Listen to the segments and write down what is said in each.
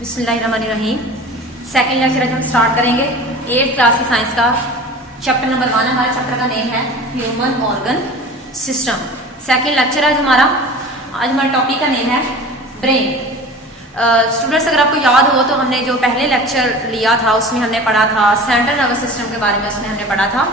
बिस्मिल्लाहिर्रहमानिर्रहीम। Second lecture आज हम स्टार्ट करेंगे 8th क्लास की साइंस का चैप्टर नंबर 1। हमारा चैप्टर का नेम है human organ system. Second lecture आज हमारे टॉपिक का नेम है ब्रेन। स्टूडेंट्स, अगर आपको याद हो तो हमने जो पहले लेक्चर लिया था उसमें हमने पढ़ा था सेंट्रल नर्वस सिस्टम के बारे में। उसमें हमने पढ़ा था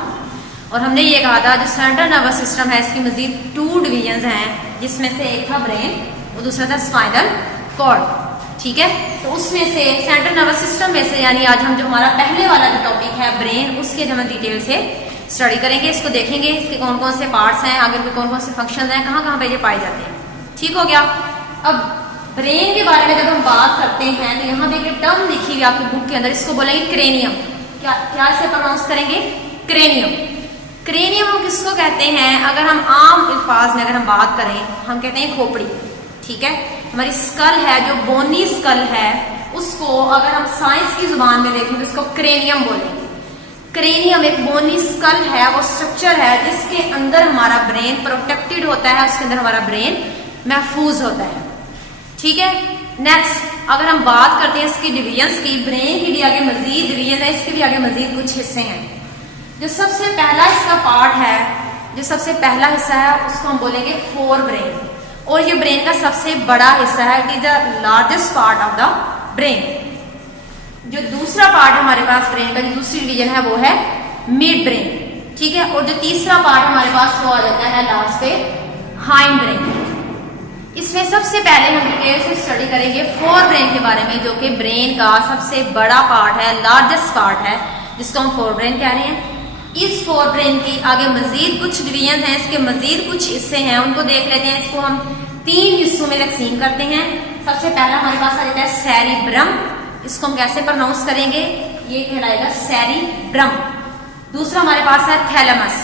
और हमने ये कहा था जो सेंट्रल नर्वस सिस्टम है इसकी मजीद 2 डिवीजन्स हैं, जिसमें से एक था ब्रेन और दूसरा था स्पाइनल कॉर्ड। ठीक है, तो उसमें से सेंट्रल नर्वस सिस्टम में से यानी आज हम जो हमारा पहले वाला जो टॉपिक है ब्रेन, उसके जो हम डिटेल से स्टडी करेंगे। इसको देखेंगे इसके कौन कौन से पार्ट्स हैं, आगे के कौन कौन से फंक्शन हैं, कहाँ कहाँ पे ये पाए जाते हैं। ठीक हो गया। अब ब्रेन के बारे में जब हम बात करते हैं तो यहाँ पे एक टर्म लिखी हुई आपकी बुक के अंदर, इसको बोलेंगे क्रेनियम। क्या इसे प्रोनाउंस करेंगे? क्रेनियम। क्रेनियम हम किसको कहते हैं? अगर हम आम अल्फाज में अगर हम बात करें, हम कहते हैं खोपड़ी। ठीक है, हमारी स्कल है जो बोनी स्कल है, उसको अगर हम साइंस की जुबान में देखें तो इसको क्रेनियम बोलेंगे। क्रेनियम एक बोनी स्कल है, वो स्ट्रक्चर है जिसके अंदर हमारा ब्रेन प्रोटेक्टेड होता है, उसके अंदर हमारा ब्रेन महफूज होता है। ठीक है, नेक्स्ट अगर हम बात करते हैं इसकी डिवीजन्स की, ब्रेन की भी आगे मजीद डिवीजन है, इसके भी आगे मजीद कुछ हिस्से हैं। जो सबसे पहला इसका पार्ट है, जो सबसे पहला हिस्सा है उसको हम बोलेंगे फोर ब्रेन, और ये ब्रेन का सबसे बड़ा हिस्सा है। It is the largest part of the brain. जो दूसरा पार्ट हमारे पास ब्रेन का, जो दूसरी डिवीजन है वो है मिड ब्रेन। ठीक है, और जो तीसरा पार्ट हमारे पास वो आ जाता है लास्ट पे हाइंड ब्रेन। इसमें सबसे पहले हम डिटेल से स्टडी करेंगे फोर ब्रेन के बारे में, जो कि ब्रेन का सबसे बड़ा पार्ट है, लार्जेस्ट पार्ट है, जिसको हम फोर ब्रेन कह रहे हैं। इस फोर ब्रेन की आगे मजीद कुछ डिवीजन हैं, इसके मजीद कुछ हिस्से हैं, उनको देख लेते हैं। इसको हम 3 हिस्सों में तकसीम करते हैं। सबसे पहला हमारे पास आ जाता है सेरिब्रम। इसको हम कैसे प्रोनाउंस करेंगे? ये कहलाएगा सेरिब्रम। दूसरा हमारे पास है थैलेमस,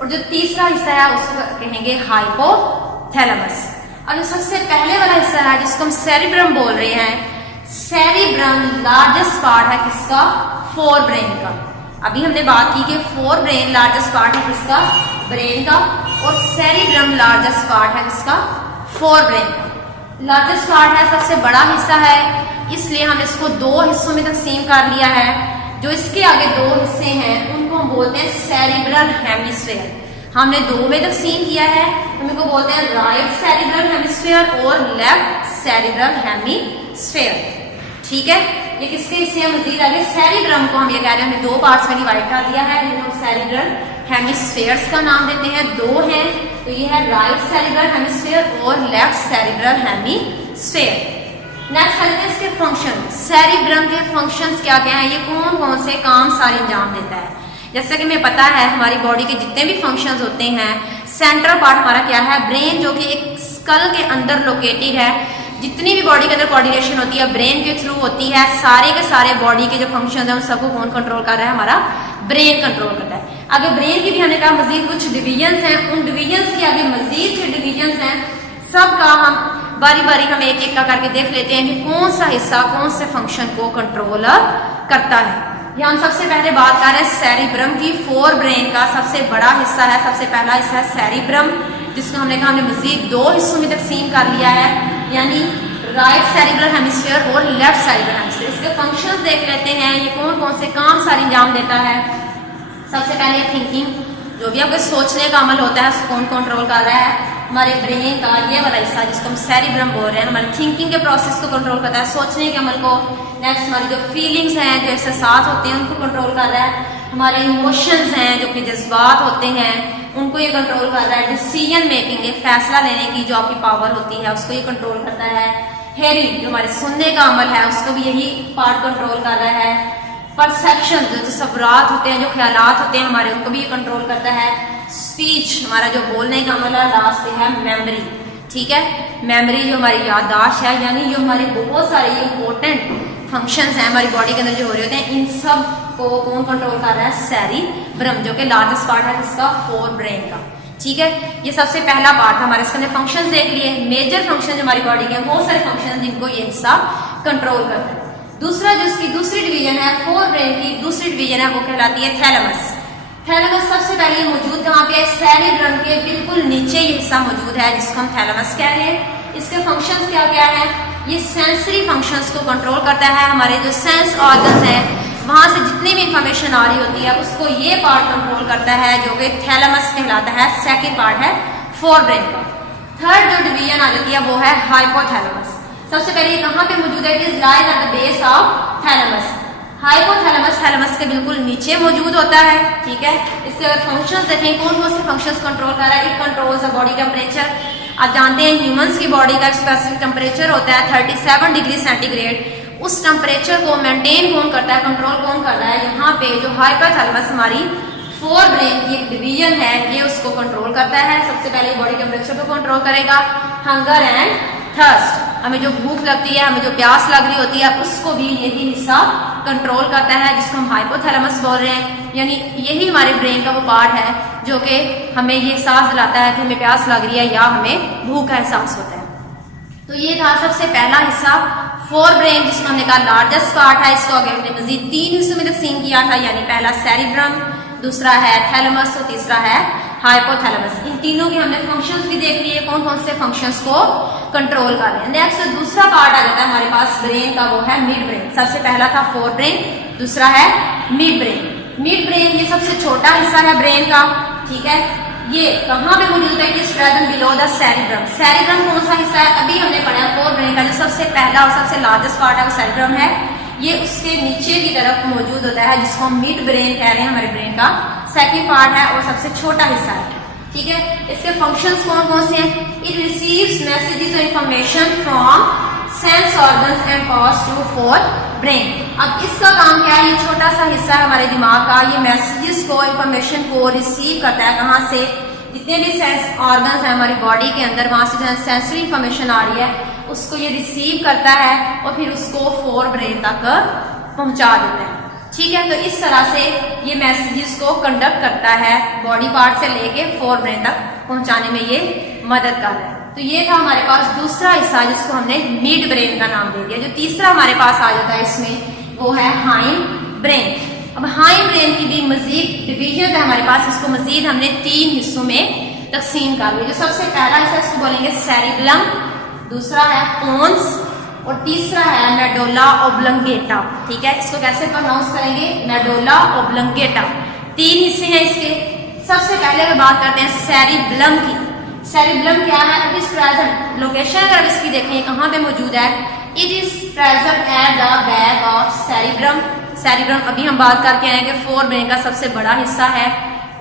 और जो तीसरा हिस्सा है उसको कहेंगे हाइपोथैलेमस। और जो सबसे पहले वाला हिस्सा है जिसको हम सेरिब्रम बोल रहे हैं, सेरिब्रम लार्जेस्ट पार्ट है किसका? फोर ब्रेन का। अभी हमने बात की कि फोर ब्रेन लार्जेस्ट पार्ट है किसका? ब्रेन का, और सेरिब्रम लार्जेस्ट पार्ट है किसका? फोर ब्रेन का। लार्जेस्ट पार्ट है, सबसे बड़ा हिस्सा है, इसलिए हम इसको 2 हिस्सों में तकसीम कर लिया है। जो इसके आगे 2 हिस्से हैं उनको हम बोलते हैं सेरिब्रल हेमिस्फीयर। हमने 2 में तकसीम किया है, हम इनको बोलते हैं राइट सेरिब्रल हेमिस्फीयर और लेफ्ट सेरिब्रल हेमिस्फीयर। ठीक है, ये किसके हिस्से हैं? मजीद आगे सेरिब्रम को हम ये कह रहे हैं, हमने 2 पार्ट्स में डिवाइड कर दिया है, जिन्हें हम सेरिब्रल हेमिस्फीयर्स का नाम देते हैं। 2 हैं, तो ये है राइट सेरिब्रल हेमिस्फीयर और लेफ्ट सेरिब्रल हेमिस्फीयर। नेक्स्ट है इसके फंक्शन। सेरिब्रम के फंक्शंस क्या क्या हैं? ये कौन कौन से काम सारे अंजाम देता है? जैसा कि हमें पता है हमारी बॉडी के जितने भी फंक्शंस होते हैं, सेंट्रल पार्ट हमारा क्या है? ब्रेन, जो कि एक स्कल के अंदर लोकेटेड है। जितनी भी बॉडी के अंदर कोऑर्डिनेशन होती है ब्रेन के थ्रू होती है। सारे के सारे बॉडी के जो फंक्शन है उन सबको कौन कंट्रोल कर रहा है? हमारा ब्रेन कंट्रोल करता है। आगे ब्रेन की भी हमने कहा मजीद कुछ डिवीजन्स हैं, उन डिवीजन्स की आगे मजीद जो डिवीजन्स हैं सबका हम बारी बारी हम एक एक का करके देख लेते हैं कि कौन सा हिस्सा कौन से फंक्शन को कंट्रोल करता है। यहाँ हम सबसे पहले बात कर रहे हैं सेरिब्रम की। फोर ब्रेन का सबसे बड़ा हिस्सा है, सबसे पहला हिस्सा है सेरिब्रम, जिसको हमने कहा हमने मजीद 2 हिस्सों में तकसीम कर लिया है, यानी राइट सेरिब्रल हेमिस्फीयर और लेफ्ट सेरिब्रल हेमिस्फीयर। इसके फंक्शंस देख लेते हैं, ये कौन कौन से काम सारे अंजाम देता है। सबसे पहले थिंकिंग, जो भी आपके सोचने का अमल होता है उसको कौन कंट्रोल कर रहा है? हमारे ब्रेन का ये वाला हिस्सा जिसको हम सेरिब्रम बोल रहे हैं, हमारे थिंकिंग के प्रोसेस को कंट्रोल करता है, सोचने के अमल को। नेक्स्ट हमारी जो फीलिंग्स हैं, जो एहसास होते हैं, उनको कंट्रोल कर रहा है। हमारे इमोशंस हैं, जो कि जज्बात होते हैं, उनको ये कंट्रोल कर रहा है। डिसीजन मेकिंग, ये फैसला लेने की जो आपकी पावर होती है उसको ये कंट्रोल करता है। हेयरिंग, जो हमारे सुनने का अमल है, उसको भी यही पार्ट कंट्रोल कर रहा है। परसेप्शन, जो तस्वुरात होते हैं, जो ख्यालात होते हैं हमारे, उनको भी ये कंट्रोल करता है। स्पीच, हमारा जो बोलने का अमल है। लास्ट है मेमोरी। ठीक है, मेमोरी जो हमारी याददाश्त है, यानी जो हमारे बहुत सारे इंपॉर्टेंट फंक्शंस हैं हमारी बॉडी के अंदर जो हो रहे होते हैं, इन सब को कौन कंट्रोल कर रहा है? सेरिब्रम, जो कि लार्जेस्ट पार्ट है किसका? फोर ब्रेन का। ठीक है, ये सबसे पहला पार्ट हमारे, इसके अंदर फंक्शंस देख लिए। मेजर फंक्शन जो हमारी बॉडी के हैं, बहुत सारे फंक्शन जिनको ये हिस्सा कंट्रोल करता है। दूसरा जो इसकी दूसरी डिवीजन है फोर ब्रेन की, दूसरी डिवीजन है वो कहलाती है थैलेमस। थैलेमस सबसे पहले मौजूद कहाँ पे है? सेरिब्रम के बिल्कुल नीचे ये हिस्सा मौजूद है, जिसको हम थैलेमस कह रहे हैं। इसके फंक्शंस क्या क्या है? ये सेंसरी फंक्शंस को कंट्रोल करता है। हमारे जो सेंस ऑर्गन्स हैं वहां से जितनी भी इंफॉर्मेशन आ रही होती है उसको ये पार्ट कंट्रोल करता है, जो कि थैलेमस कहलाता है। सेकंड पार्ट है फोर ब्रेन का। थर्ड जो डिवीजन आ जाती है वो है हाइपोथैलेमस। सबसे पहले ये कहाँ पे मौजूद है? It is lies at the base of thalamus. Hypothalamus thalamus के बिल्कुल नीचे मौजूद होता है, ठीक है। इसके अगर फंक्शंस देखें, कौन कौन से फंक्शंस कंट्रोल कर रहा है? It controls the body temperature. आप जानते हैं ह्यूमंस की बॉडी का स्पेसिफिक टेम्परेचर होता है 37 डिग्री सेंटीग्रेड। उस टेम्परेचर को मेंटेन कौन करता है, कंट्रोल कौन कर रहा है? यहाँ पे जो हाइपोथैलेमस हमारी फोर ब्रेन की एक डिवीजन है ये उसको कंट्रोल करता है। सबसे पहले बॉडी टेम्परेचर को कंट्रोल करेगा, हंगर एंड थर्स्ट, हमें जो भूख लगती है, हमें जो प्यास लग रही होती है उसको भी यही हिस्सा कंट्रोल करता है, जिसको हम हाइपोथैलेमस बोल रहे हैं। यानी यही हमारे ब्रेन का वो पार्ट है जो कि हमें ये एहसास दिलाता है कि हमें प्यास लग रही है या हमें भूख का एहसास होता है। तो ये था सबसे पहला हिस्सा फोर ब्रेन, जिसको हमने कहा लार्जेस्ट पार्ट है। इसको आगे हमने मजीद 3 हिस्सों में तकसीम किया था, यानी पहला सेरिब्रम, दूसरा है थैलेमस और तीसरा है हाइपोथैलेमस। इन तीनों के हमने फंक्शंस भी देख लिए, कौन कौन से फंक्शंस को कंट्रोल कर रहे हैं। नेक्स्ट दूसरा पार्ट आ जाता है हमारे पास ब्रेन का, वो है मिड ब्रेन। सबसे पहला था फोर ब्रेन, दूसरा है मिड ब्रेन। मिड ब्रेन ये सबसे छोटा हिस्सा है ब्रेन का, ठीक है। ये कहाँ पे मौजूद है? It is present below the cerebrum. Cerebrum कौन सा हिस्सा है? अभी हमने पढ़ा फोर ब्रेन का जो सबसे पहला और सबसे लार्जेस्ट पार्ट है वो सेरिब्रम है। ये उसके नीचे की तरफ मौजूद होता है, जिसको हम मिड ब्रेन कह रहे हैं। हमारे ब्रेन का सेकंड पार्ट है और सबसे छोटा हिस्सा है, ठीक है। इसके फंक्शंस कौन कौन से हैं? इट रिसीव्स मैसेजेस और information from sense organs and pass to forebrain. अब इसका काम क्या है? ये छोटा सा हिस्सा है हमारे दिमाग का, ये मैसेजेस को, इंफॉर्मेशन को रिसीव करता है। कहाँ से? जितने भी सेंस ऑर्गन्स हैं हमारी बॉडी के अंदर, वहां से सेंसरी इंफॉर्मेशन आ रही है उसको ये रिसीव करता है और फिर उसको फोर ब्रेन तक पहुंचा देता है, ठीक है। तो इस तरह से ये मैसेजेस को कंडक्ट करता है, बॉडी पार्ट से लेके फोर ब्रेन तक पहुंचाने में ये मदद कर रहा है। तो ये था हमारे पास दूसरा हिस्सा जिसको हमने मिड ब्रेन का नाम दे दिया। जो तीसरा हमारे पास आ जाता है इसमें वो है हाइंड ब्रेन। अब हाइंड ब्रेन की भी मजीद डिवीजन है हमारे पास, इसको मजीद हमने 3 हिस्सों में तकसीम कर दिया। जो सबसे पहला हिस्सा इसको बोलेंगे सेरिबलम, दूसरा है पोन्स और तीसरा है मेडुला ऑब्लंगेटा, ठीक है। इसको कैसे प्रोनाउंस करेंगे? Medulla oblongata. 3 हिस्से हैं इसके। सबसे पहले अगर बात करते हैं सेरिबलम की। सेरिबलम क्या है? इट इज प्रेजेंट, लोकेशन अगर इसकी देखें कहाँ पे मौजूद है, it is present at the back of cerebrum. Cerebrum अभी हम बात करके आए कि फोर ब्रेन का सबसे बड़ा हिस्सा है,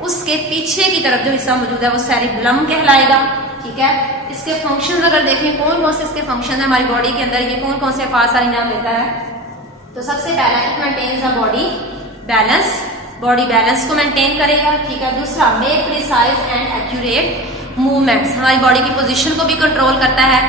उसके पीछे की तरफ जो हिस्सा मौजूद है वो सेरिबलम कहलाएगा, ठीक है। इसके फंक्शन अगर देखें कौन कौन से इसके फंक्शन है हमारी बॉडी के अंदर, ये कौन कौन से फास्ट अंजाम देता है। तो सबसे पहला it maintains the body balance, body balance को मेंटेन करेगा, ठीक है। दूसरा make precise and accurate movements, हमारी बॉडी की पोजीशन को भी कंट्रोल करता है।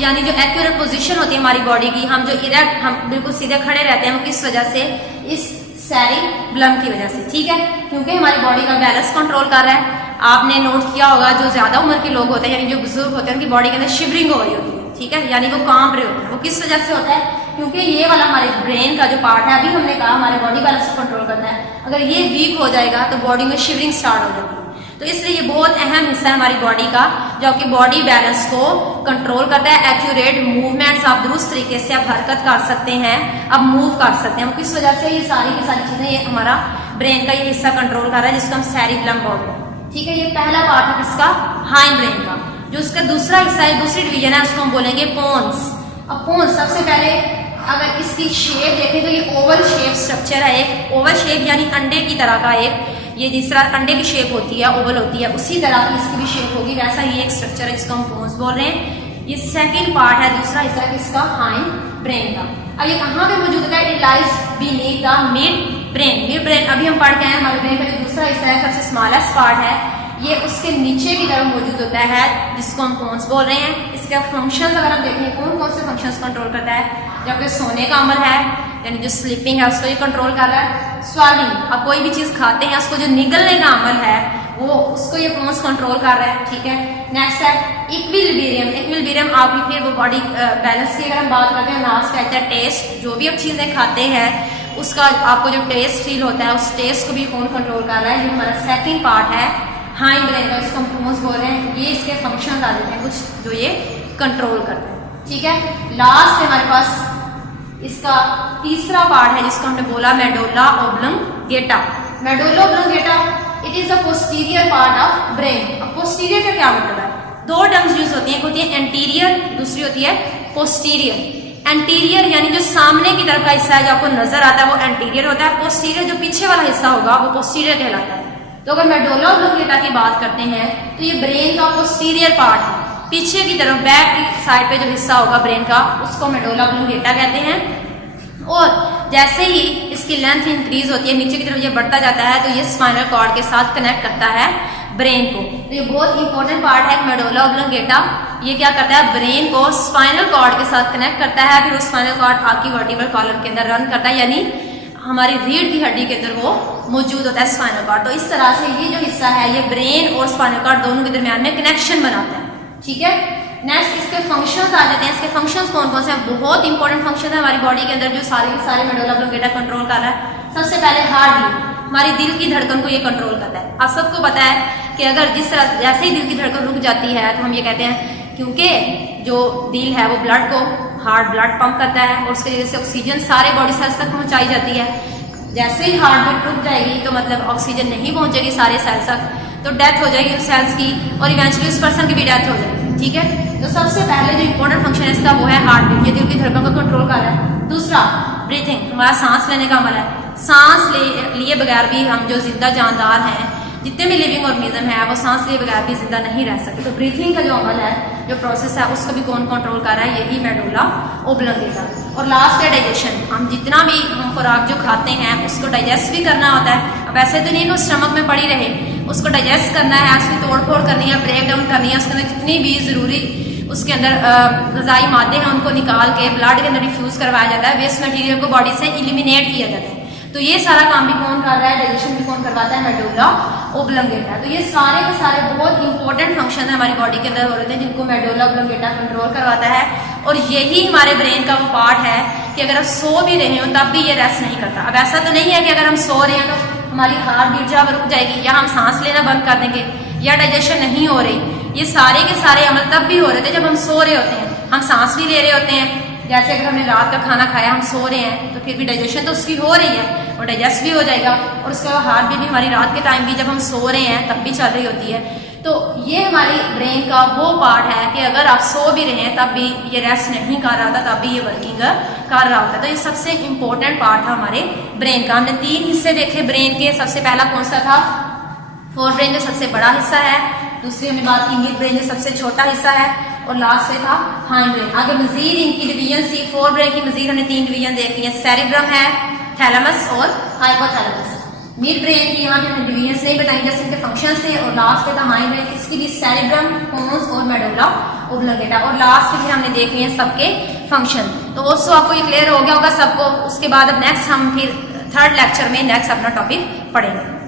यानी जो एक्यूरेट पोजीशन होती है हमारी बॉडी की, हम जो इरेक्ट, हम बिल्कुल सीधे खड़े रहते हैं, वो किस वजह से? इस सेरिबलम की वजह से, ठीक है। क्योंकि हमारी बॉडी का बैलेंस कंट्रोल कर रहा है। आपने नोट किया होगा जो ज्यादा उम्र के लोग होते हैं, यानी जो बुजुर्ग होते हैं, उनकी बॉडी के अंदर शिवरिंग हो रही होती है, ठीक है, यानी वो कांप रहे होते हैं। वो किस वजह से होता है? क्योंकि ये वाला हमारे ब्रेन का जो पार्ट है, अभी हमने कहा हमारे बॉडी बैलेंस को कंट्रोल करता है, अगर ये वीक हो जाएगा तो बॉडी में शिवरिंग स्टार्ट हो जाती है। तो इसलिए ये बहुत अहम हिस्सा है हमारी बॉडी का, जो आपकी बॉडी बैलेंस को कंट्रोल करता है। एक्यूरेट मूवमेंट्स, आप दुरुस्त तरीके से आप हरकत कर सकते हैं, आप मूव कर सकते हैं। किस वजह से? ये सारी की सारी चीजें ये हमारा ब्रेन का ये हिस्सा कंट्रोल कर रहा है, जिसको हम सेरिबलम बोलते हैं, ठीक है। ये पहला पार्ट है किसका? हाइंड ब्रेन का। जो उसका दूसरा हिस्सा है, दूसरी डिवीजन है, उसको हम बोलेंगे पोन्स। अब पोन्स, सबसे पहले अगर इसकी शेप देखें तो ये ओवल शेप स्ट्रक्चर है, एक ओवल शेप यानी अंडे की तरह का एक, ये जिस तरह अंडे की शेप होती है, ओवल होती है, उसी तरह की इसकी भी शेप होगी, वैसा ही एक स्ट्रक्चर है जिसको हम पोन्स बोल रहे हैं। ये सेकंड पार्ट है, दूसरा हिस्सा है किसका? हाइंड ब्रेन का। अब ये कहाँ पे मौजूद है? It lies beneath the mid brain. Mid brain अभी हम पढ़ के आए, हमारे ब्रेन का जो दूसरा हिस्सा है, सबसे स्मॉलेस्ट पार्ट है, ये उसके नीचे की तरफ मौजूद होता है, जिसको हम पोन्स बोल रहे हैं। इसके फंक्शंस अगर हम देखें कौन कौन से फंक्शंस कंट्रोल करता है, जबकि सोने का अमल है, यानी जो स्लीपिंग है उसको ये कंट्रोल कर रहा है। स्वालिंग, आप कोई भी चीज खाते हैं उसको जो निगलने का अमल है वो उसको ये पोन्स कंट्रोल कर रहा है, ठीक है। नेक्स्ट है इक्विलिब्रियम। इक्विलिब्रियम आपकी फिर वो बॉडी बैलेंस की अगर हम बात करते हैं, लास्ट कहते हैं टेस्ट। जो भी आप चीजें खाते हैं उसका आपको जो टेस्ट फील होता है, उस टेस्ट को भी कौन कंट्रोल कर रहा है? ये हमारा सेकंड पार्ट है हाइंड ब्रेन का, इसको हम पोन्स बोल रहे हैं। ये इसके फंक्शन आ जाते हैं कुछ जो ये कंट्रोल करता है। ठीक है, लास्ट है हमारे पास इसका तीसरा पार्ट है जिसको हमने बोला medulla oblongata. Medulla oblongata it is the posterior part of brain. अब पोस्टीरियर का क्या मतलब है? दो टर्म्स यूज होती है, एक होती है एंटीरियर, दूसरी होती है पोस्टीरियर। एंटीरियर यानी जो सामने की तरफ का हिस्सा है जो आपको नजर आता है वो एंटीरियर होता है। पोस्टीरियर जो पीछे वाला हिस्सा होगा वो पोस्टीरियर कहलाता है। तो अगर मेडुला ऑब्लोंगेटा की बात करते हैं तो ये ब्रेन का पोस्टीरियर पार्ट है, पीछे की तरफ बैक की साइड पे जो हिस्सा होगा ब्रेन का उसको मेडुला ऑब्लोंगेटा कहते हैं। और जैसे ही इसकी लेंथ इंक्रीज होती है, नीचे की तरफ ये बढ़ता जाता है, तो ये स्पाइनल कॉर्ड के साथ कनेक्ट करता है ब्रेन को। तो ये बहुत इंपॉर्टेंट पार्ट है मेडुला ऑब्लोंगेटा। ये क्या करता है? ब्रेन को स्पाइनल कॉर्ड के साथ कनेक्ट करता है, फिर वो स्पाइनल कॉर्ड आपकी वर्टिब्रल कॉलम के अंदर रन करता है, यानी हमारी रीढ़ की हड्डी के अंदर वो मौजूद होता है स्पाइनल कॉर्ड। तो इस तरह से ये जो हिस्सा है ये ब्रेन और स्पाइनल कॉर्ड दोनों के दरमियान में कनेक्शन बनाता है। ठीक है, नेक्स्ट इसके फंक्शंस आ जाते हैं। इसके फंक्शंस कौन कौन से हैं? बहुत इंपॉर्टेंट फंक्शन है हमारी बॉडी के अंदर जो सारे के सारे मेडुला ऑब्लोंगेटा कंट्रोल कर रहा है। सबसे पहले हार्ट बीट, हमारी दिल की धड़कन को ये कंट्रोल करता है। आप सबको पता है कि अगर जिस तरह जैसे ही दिल की धड़कन रुक जाती है तो हम ये कहते हैं क्योंकि जो दिल है वो ब्लड को हार्ट ब्लड पंप करता है और उसकी वजह से ऑक्सीजन सारे बॉडी सेल्स तक पहुंचाई जाती है। जैसे ही हार्ट बीट रुक जाएगी तो मतलब ऑक्सीजन नहीं पहुंचेगी सारे सेल्स तक, तो डेथ हो जाएगी उस सेल्स की और इवेंचुअली उस पर्सन की भी डेथ हो जाएगी। ठीक है, तो सबसे पहले जो इंपॉर्टेंट फंक्शन है इसका वो है हार्ट बीट, ये दिल की धड़कन को कंट्रोल कर रहा है। दूसरा ब्रीथिंग, हमारा सांस लेने का अमल है। सांस लिए बगैर भी हम जो जिंदा जानदार हैं, जितने भी लिविंग ऑर्गेनिज्म है वो सांस लिए बगैर भी जिंदा नहीं रह सकते। तो ब्रीथिंग का जो अमल है, जो प्रोसेस है, उसको भी कौन कंट्रोल कर रहा है? यही मेडुला ऑब्लोंगेटा। और लास्ट है डाइजेशन, हम जितना भी हम खुराक जो खाते हैं उसको डाइजेस्ट भी करना होता है। अब ऐसे तो नहीं कि स्टमक में पड़ी रहे, उसको डाइजेस्ट करना है, उसकी तोड़ फोड़ करनी है, ब्रेक डाउन करनी है, उसके अंदर जितनी भी जरूरी उसके अंदर ग़िज़ाई मादे हैं उनको निकाल के ब्लड के अंदर डिफ्यूज करवाया जाता है, वेस्ट मटेरियल को बॉडी से इलिमिनेट किया जाता है। तो ये सारा काम भी कौन कर रहा है? डाइजेशन भी कौन करवाता है? Medulla oblongata. तो ये सारे के सारे बहुत इंपॉर्टेंट फंक्शन है हमारी बॉडी के अंदर हो रहे हैं जिनको मेडुला ऑब्लोंगेटा कंट्रोल करवाता है। और यही हमारे ब्रेन का वो पार्ट है कि अगर आप सो भी रहे हो तब भी ये रेस्ट नहीं करता। अब ऐसा तो नहीं है कि अगर हम सो रहे हैं तो हमारी हार्ट बीट जब रुक जाएगी या हम सांस लेना बंद कर देंगे या डाइजेशन नहीं हो रही। ये सारे के सारे अमल तब भी हो रहे थे जब हम सो रहे होते हैं, हम सांस भी ले रहे होते हैं। जैसे अगर हमने रात का खाना खाया, हम सो रहे हैं, तो फिर भी डाइजेशन तो उसकी हो रही है और डाइजेस्ट भी हो जाएगा। और उसके बाद हार्ट बीट भी हमारी रात के टाइम भी जब हम सो रहे हैं तब भी चल रही होती है। तो ये हमारी ब्रेन का वो पार्ट है कि अगर आप सो भी रहे हैं तब भी ये रेस्ट नहीं कर रहा होता, तब भी ये वर्किंग कर रहा होता है। तो ये सबसे इंपॉर्टेंट पार्ट था हमारे ब्रेन का। हमने 3 हिस्से देखे ब्रेन के। सबसे पहला कौन सा था? फोर ब्रेन जो सबसे बड़ा हिस्सा है। दूसरी हमने बात की मिड ब्रेन जो सबसे छोटा हिस्सा है। और लास्ट में था हाइंड ब्रेन। आगे मजीद इनकी डिवीजन सी, फोर ब्रेन की मजीद हमने 3 डिवीजन देख ली है। सेरिब्रम है, थैलेमस और हाइपोथैलेमस। मिड ब्रेन की यहाँ पे हमने डिवीजन नहीं बताई, जैसे इनके फंक्शंस थे। और लास्ट में था हाइंड ब्रेन, इसकी भी सेरिब्रम, पोन्स और मेडुला ऑब्लोंगेटा। और लास्ट में फिर हमने देख लिए सबके फंक्शन। तो वो आपको ये क्लियर हो गया होगा सबको। उसके बाद अब नेक्स्ट हम फिर 3rd लेक्चर में नेक्स्ट अपना टॉपिक पढ़ेंगे।